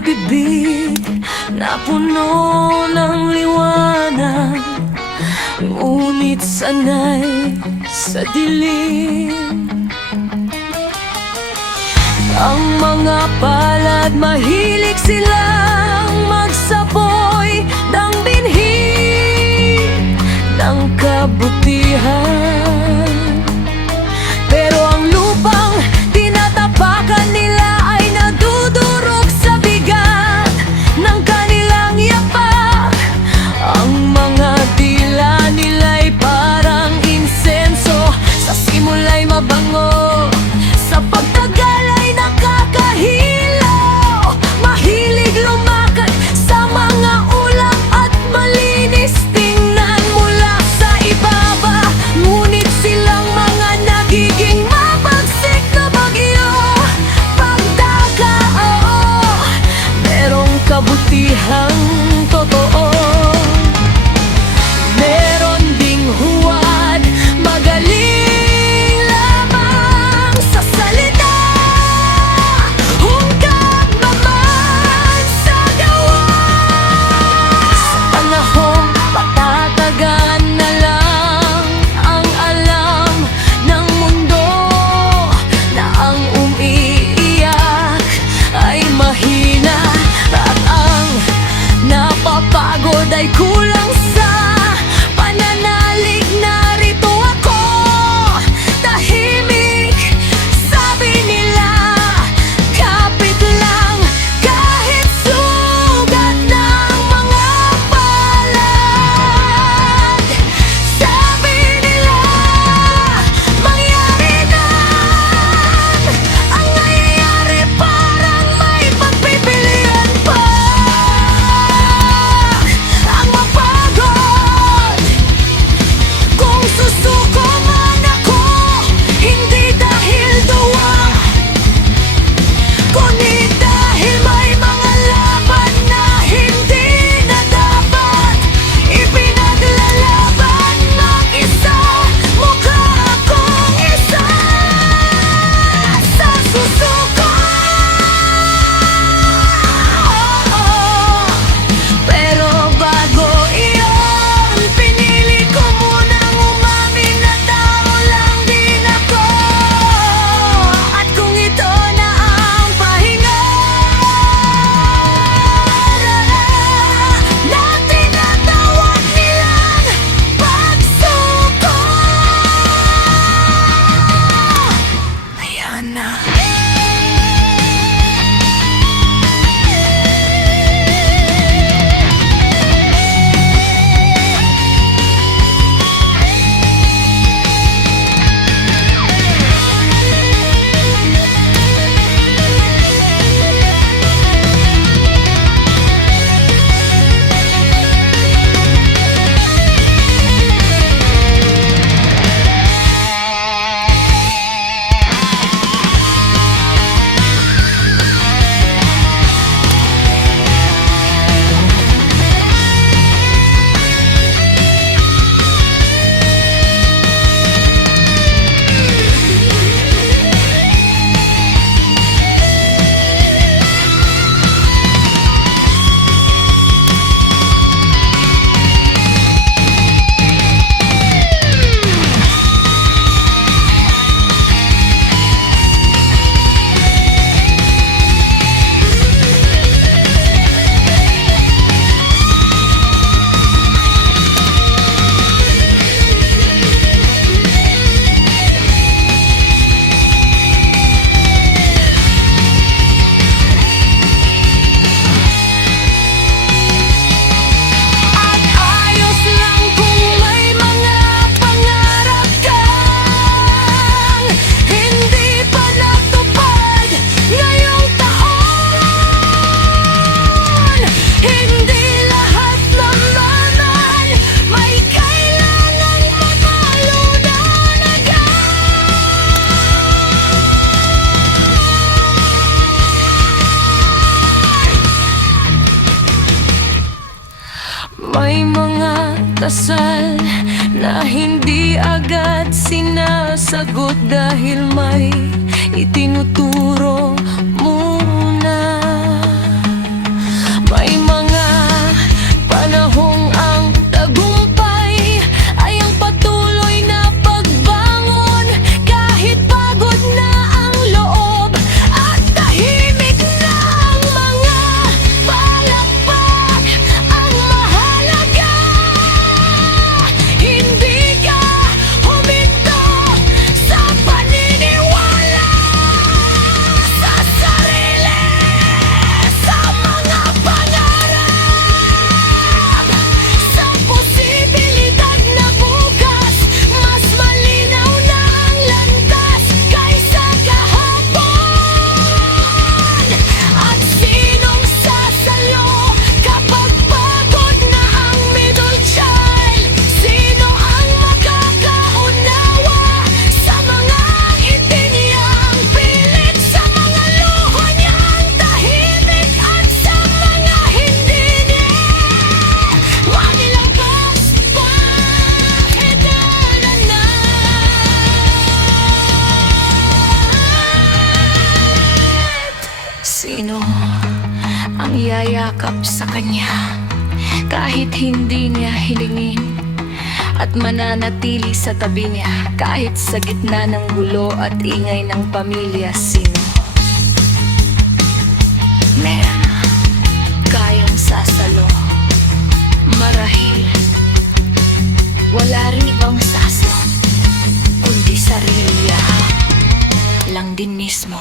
Bibig na puno ng liwanag, ngunit sanay sa dilim. Ang mga palad mahilig silang magsaboy ng binhi ng kabutihan, pero ang lupang tinatapakan nila ay nadudurog sa bigat ng kanilang yapak. Ang mga dila nila'y parang insenso, sa simula'y mabango, sa pagtagal ay nakakahilo. Mahilig lumakad dasal na hindi agad sinasagot dahil may itinuturo muna. May mga panahong ang tagumpay ay ang patuloy na pagbangon, kahit pagod na ang loob at tahimik na ang mga palakpak. Ang mahalaga, hindi ka huminto sa paniniwala sa sarili, sa mga pangarap, sa posibilidad na bukas mas malinaw na ang landas kaysa kahapon. At sinong sasalo kapag pagod na ang middle child? Sino ang makakaunawa sa mga itiniyang pilit, sa mga luho niyang tahimik at sa mga hindi niya manilabas kahit na. Sino ang yayakap sa kanya kahit hindi niya hilingin, at mananatili sa tabi niya kahit sa gitna ng gulo at ingay ng pamilya? Sino? Meron kayang sasalo, marahil wala rin ibang sasalo kundi sarili lang din mismo.